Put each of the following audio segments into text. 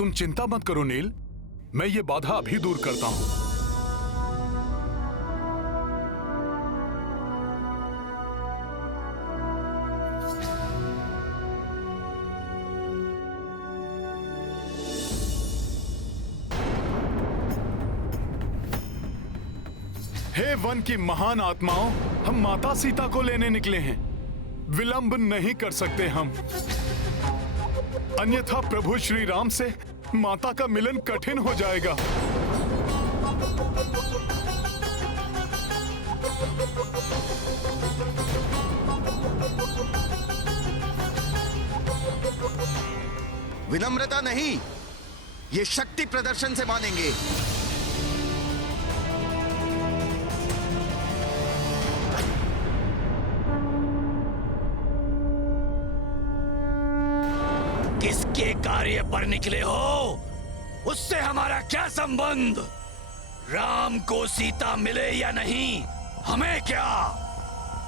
तुम चिंता मत करो नील, मैं ये बाधा अभी दूर करता हूं। हे वन की महान आत्माओं, हम माता सीता को लेने निकले हैं। विलंब नहीं कर सकते हम, अन्यथा प्रभु श्री राम से माता का मिलन कठिन हो जाएगा। विनम्रता नहीं, ये शक्ति प्रदर्शन से मानेंगे। किसके कार्य पर निकले हो, उससे हमारा क्या संबंध? राम को सीता मिले या नहीं, हमें क्या?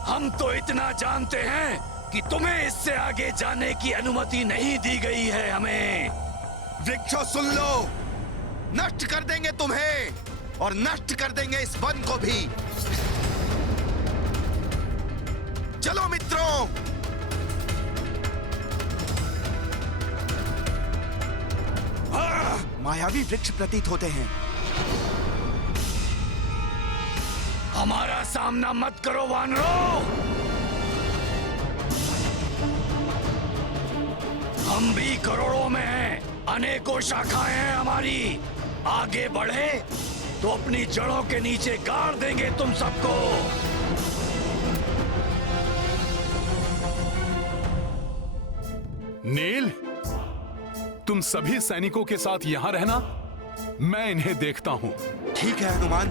हम तो इतना जानते हैं कि तुम्हें इससे आगे जाने की अनुमति नहीं दी गई है हमें। वृक्षों सुन लो, नष्ट कर देंगे तुम्हें और नष्ट कर देंगे इस वन को भी। चलो मित्रों, मायावी वृक्ष प्रतीत होते हैं। हमारा सामना मत करो वानरों, हम भी करोड़ों में हैं, अनेकों शाखाएं हैं हमारी। आगे बढ़े तो अपनी जड़ों के नीचे गाड़ देंगे तुम सबको। नील, तुम सभी सैनिकों के साथ यहां रहना, मैं इन्हें देखता हूं। ठीक है हनुमान।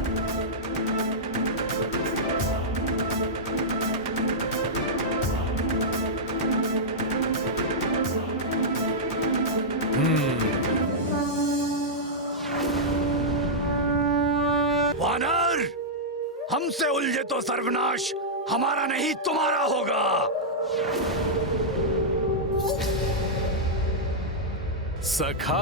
वानर, हमसे उलझे तो सर्वनाश हमारा नहीं तुम्हारा होगा। सखा,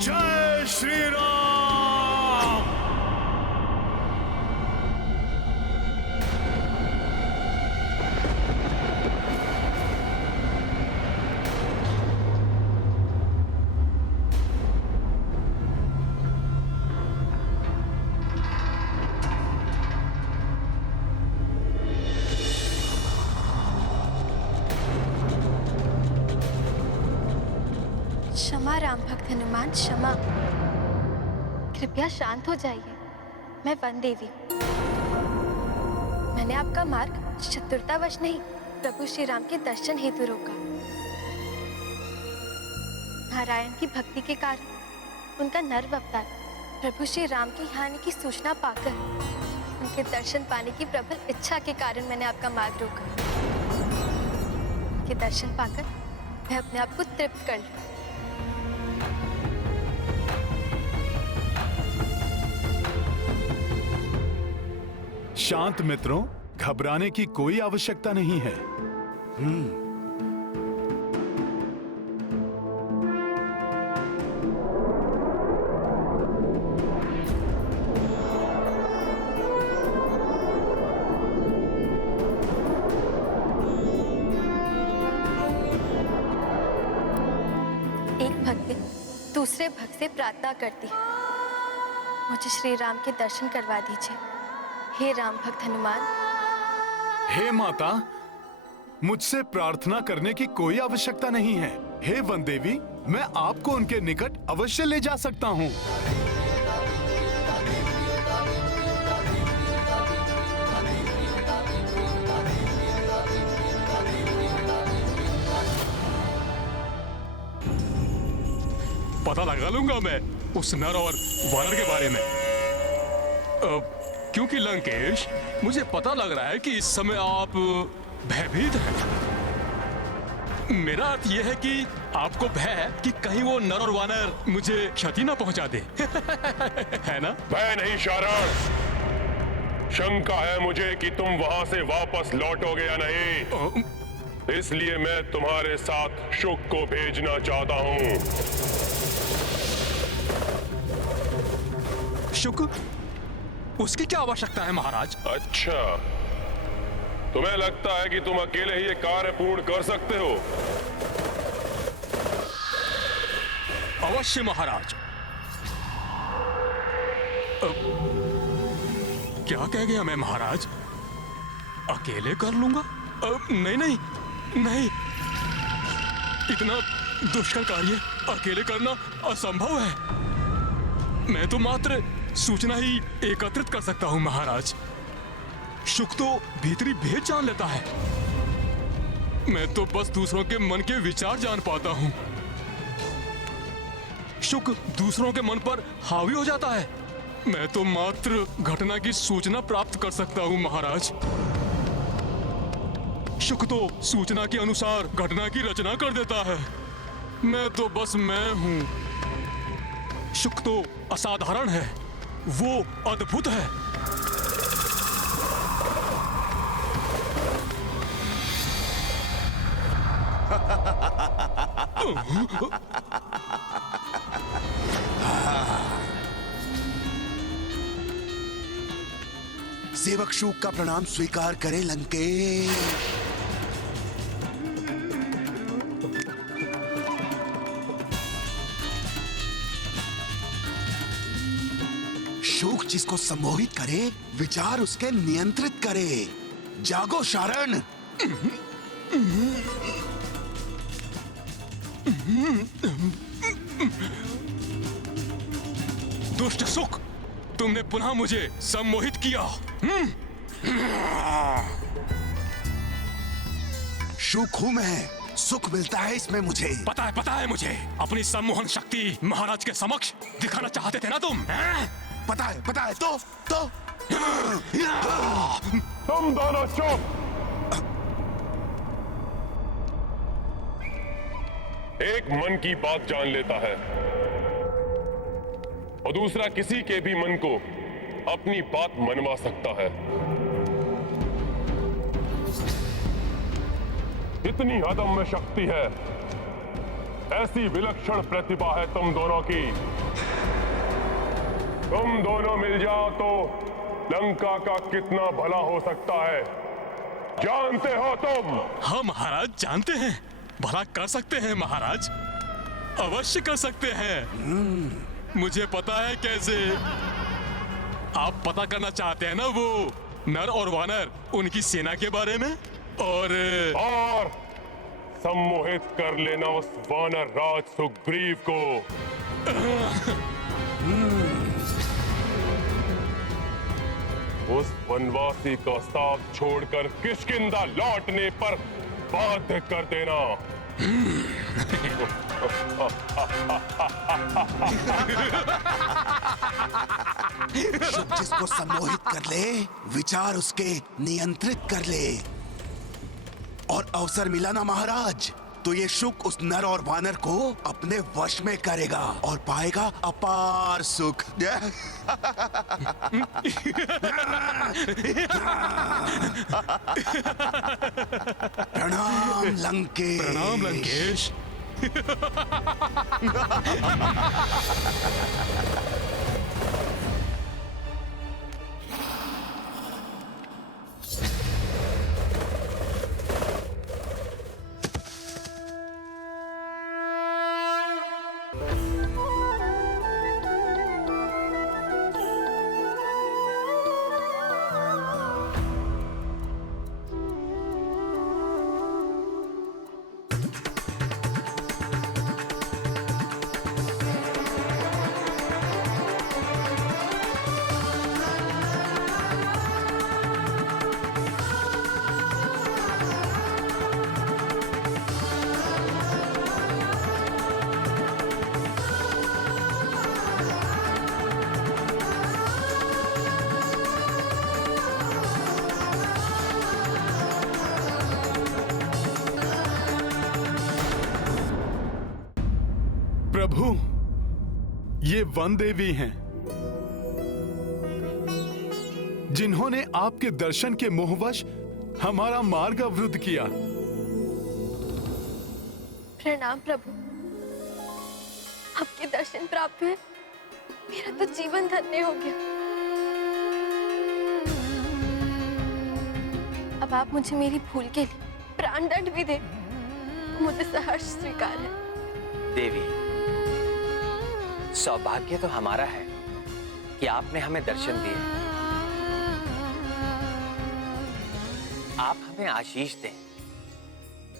जय श्री राम। क्षमा राम भक्त हनुमान, क्षमा। कृपया शांत हो जाइए। मैं वन देवी हूँ। मैंने आपका मार्ग चतुरतावश नहीं, प्रभु श्री राम के दर्शन हेतु रोका। नारायण की भक्ति के कारण उनका नर्व अवतार प्रभु श्री राम के यहाँ आने की सूचना पाकर उनके दर्शन पाने की प्रबल इच्छा के कारण मैंने आपका मार्ग रोका। उनके दर्शन पाकर मैं अपने आप को तृप्त कर लूं। शांत मित्रों, घबराने की कोई आवश्यकता नहीं है। एक भक्त दूसरे भक्त से प्रार्थना करती है, मुझे श्री राम के दर्शन करवा दीजिए। हे राम भक्त हनुमान। हे माता, मुझसे प्रार्थना करने की कोई आवश्यकता नहीं है। हे वन देवी, मैं आपको उनके निकट अवश्य ले जा सकता हूँ। पता लगा लूंगा मैं उस नर और वानर के बारे में। क्योंकि लंकेश, मुझे पता लग रहा है कि इस समय आप भयभीत हैं। मेरा अर्थ यह है कि आपको भय है कि कहीं वो नर और वानर मुझे क्षति ना पहुंचा दे। है ना? भय नहीं शारण, शंका है मुझे कि तुम वहां से वापस लौटोगे या नहीं। इसलिए मैं तुम्हारे साथ शुक को भेजना चाहता हूं। शुक? उसकी क्या आवश्यकता है महाराज? अच्छा, तुम्हें लगता है कि तुम अकेले ही ये कार्य पूर्ण कर सकते हो? अवश्य महाराज। क्या कह गया मैं महाराज? अकेले कर लूंगा? नहीं नहीं नहीं, इतना दुष्कर कार्य अकेले करना असंभव है। मैं तो मात्र सूचना ही एकत्रित कर सकता हूं महाराज। शुक तो भीतरी भेद जान लेता है, मैं तो बस दूसरों के मन के विचार जान पाता हूं। शुक दूसरों के मन पर हावी हो जाता है, मैं तो मात्र घटना की सूचना प्राप्त कर सकता हूं महाराज। शुक तो सूचना के अनुसार घटना की रचना कर देता है, मैं तो बस मैं हूं। शुक तो असाधारण है, वो अद्भुत है। सेवक शुक का प्रणाम स्वीकार करें लंकेश। शुक जिसको सम्मोहित करे, विचार उसके नियंत्रित करे। जागो शारण। दुष्ट सुख, तुमने पुनः मुझे सम्मोहित किया। शुक हूं मैं, सुख मिलता है इसमें मुझे। पता है मुझे। अपनी सम्मोहन शक्ति महाराज के समक्ष दिखाना चाहते थे ना तुम? पता है तो तुम दोनों चुप। एक मन की बात जान लेता है और दूसरा किसी के भी मन को अपनी बात मनवा सकता है। इतनी अदम्य शक्ति है, ऐसी विलक्षण प्रतिभा है तुम दोनों की। तुम दोनों मिल जाओ तो लंका का कितना भला हो सकता है, जानते हो तुम? हाँ महाराज, जानते हैं। भला कर सकते हैं महाराज, अवश्य कर सकते हैं। मुझे पता है कैसे। आप पता करना चाहते हैं ना वो नर और वानर, उनकी सेना के बारे में, और सम्मोहित कर लेना उस वानर राज सुग्रीव को। उस वनवासी का साथ छोड़कर किष्किंधा लौटने पर बाध्य कर देना। शुक जिसको सम्मोहित कर ले, विचार उसके नियंत्रित कर ले, और अवसर मिला ना महाराज, तो ये शुक उस नर और वानर को अपने वश में करेगा और पाएगा अपार सुख। प्रणाम लंकेश। प्रणाम लंकेश। ये वन देवी हैं, जिन्होंने आपके दर्शन के मोहवश हमारा मार्ग अवरुद्ध किया। प्रणाम प्रभु, आपके दर्शन प्राप्त हुए, मेरा तो जीवन धन्य हो गया। अब आप मुझे मेरी भूल के लिए प्राण दंड भी दे, मुझे सहर्ष स्वीकार है। देवी, सौभाग्य तो हमारा है कि आपने हमें दर्शन दिए। आप हमें आशीष दें,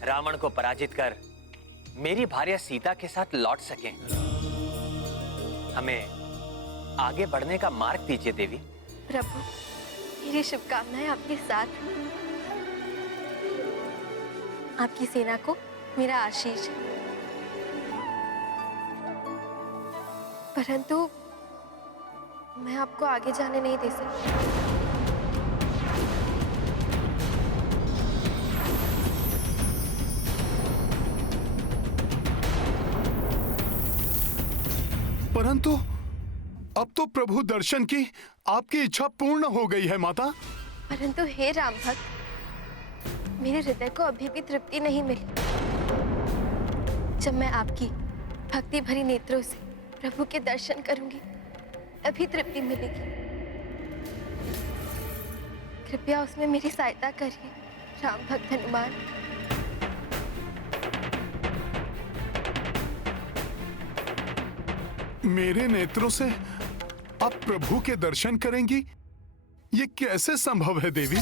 रावण को पराजित कर मेरी भार्या सीता के साथ लौट सकें। हमें आगे बढ़ने का मार्ग दीजिए देवी। प्रभु, मेरी शुभकामनाएं आपके साथ हैं। आपकी सेना को मेरा आशीष है, परंतु मैं आपको आगे जाने नहीं दे सकती। परंतु अब तो प्रभु दर्शन की आपकी इच्छा पूर्ण हो गई है माता। परंतु हे राम भक्त, मेरे हृदय को अभी भी तृप्ति नहीं मिली। जब मैं आपकी भक्ति भरी नेत्रों से प्रभु के दर्शन करूंगी, तभी तृप्ति मिलेगी। कृपया उसमें मेरी सहायता करिए राम भक्त हनुमान। मेरे नेत्रों से आप प्रभु के दर्शन करेंगी, ये कैसे संभव है देवी?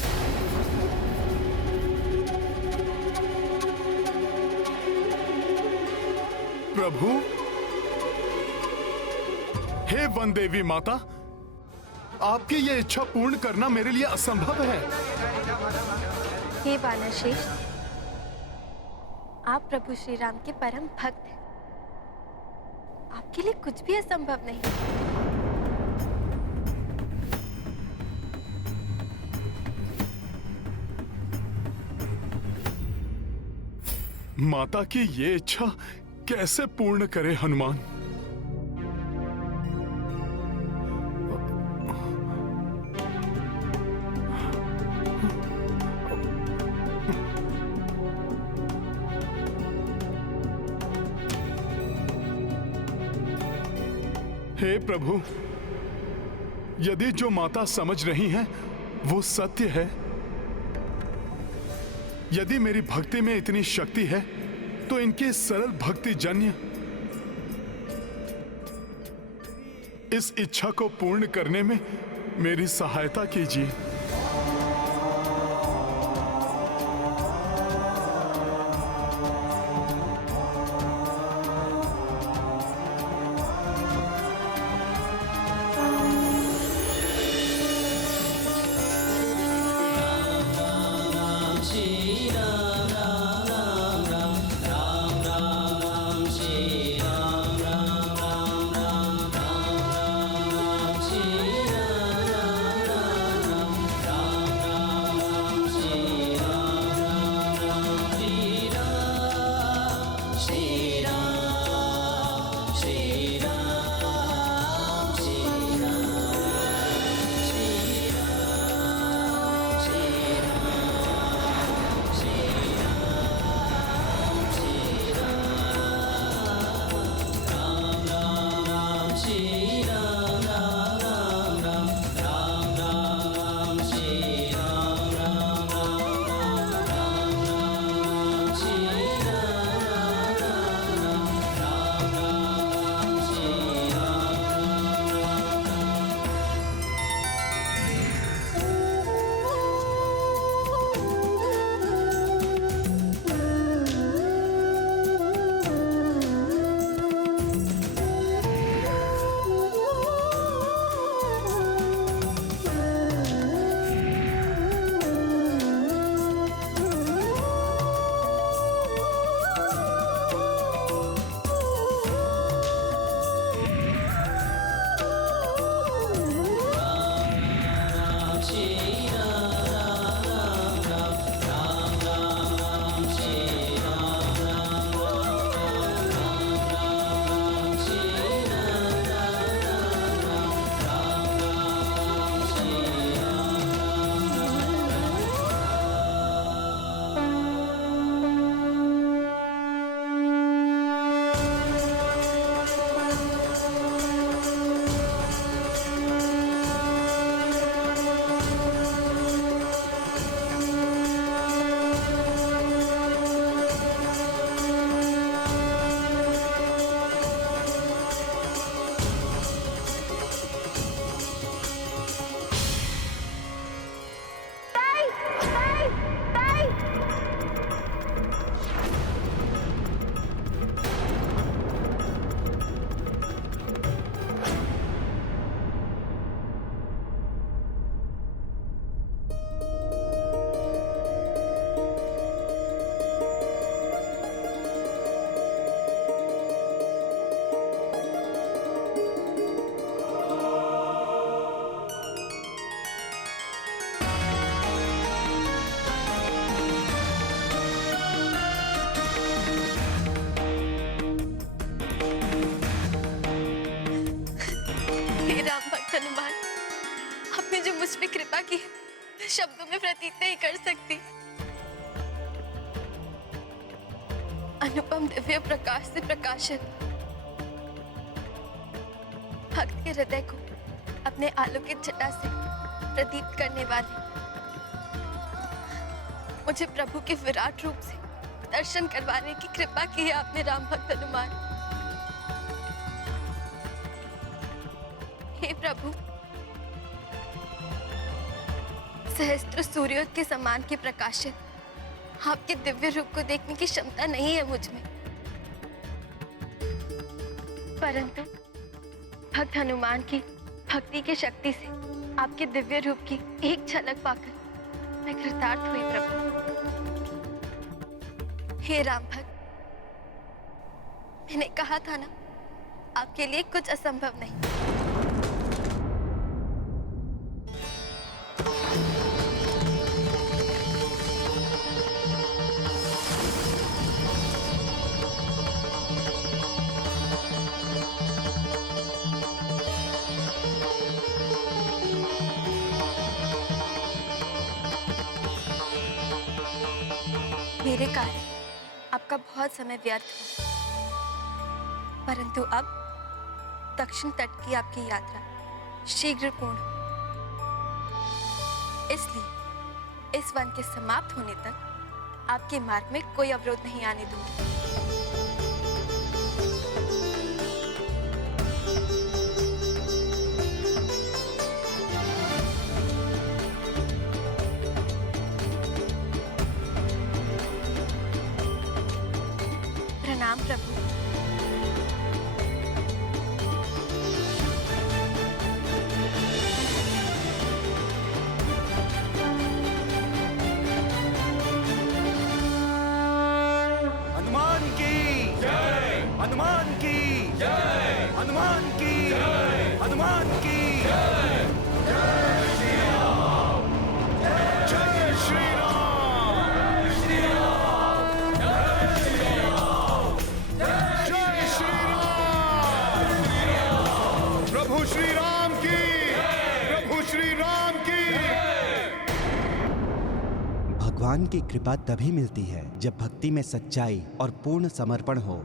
प्रभु, हे वन देवी माता, आपकी ये इच्छा पूर्ण करना मेरे लिए असंभव है। हे वानर श्रेष्ठ, आप प्रभु श्री राम के परम भक्त हैं। आपके लिए कुछ भी असंभव नहीं। माता की ये इच्छा कैसे पूर्ण करे हनुमान? हे प्रभु, यदि जो माता समझ रही हैं वो सत्य है, यदि मेरी भक्ति में इतनी शक्ति है, तो इनके सरल भक्ति जन्य इस इच्छा को पूर्ण करने में मेरी सहायता कीजिए। कृपा की है मैं शब्दों में प्रतीत नहीं कर सकती। अनुपम दिव्य प्रकाश से प्रकाशित भक्त के हृदय को अपने आलोकित छटा से प्रदीप्त करने वाले मुझे प्रभु के विराट रूप से दर्शन करवाने की कृपा की है आपने राम भक्त हनुमान। हे प्रभु, सहस्त्र सूर्योदय के समान के प्रकाशित आपके दिव्य रूप को देखने की क्षमता नहीं है मुझ में, परंतु भक्त हनुमान की भक्ति की शक्ति से आपके दिव्य रूप की एक झलक पाकर मैं कृतार्थ हुई प्रभु। हे राम भक्त, मैंने कहा था ना, आपके लिए कुछ असंभव नहीं। मेरे कारण आपका बहुत समय व्यर्थ हुआ, परंतु अब दक्षिण तट की आपकी यात्रा शीघ्र पूर्ण हो। इसलिए इस वन के समाप्त होने तक आपके मार्ग में कोई अवरोध नहीं आने दूंगी। प्रणाम प्रभु। हनुमान की जय, हनुमान की जय, हनुमान की जय, हनुमान की जय। जय श्री राम, जय श्री राम, जय श्री राम, जय श्री राम, जय श्री राम। प्रभु श्री राम की, प्रभु श्री राम की। भगवान की कृपा तभी मिलती है जब भक्ति में सच्चाई और पूर्ण समर्पण हो।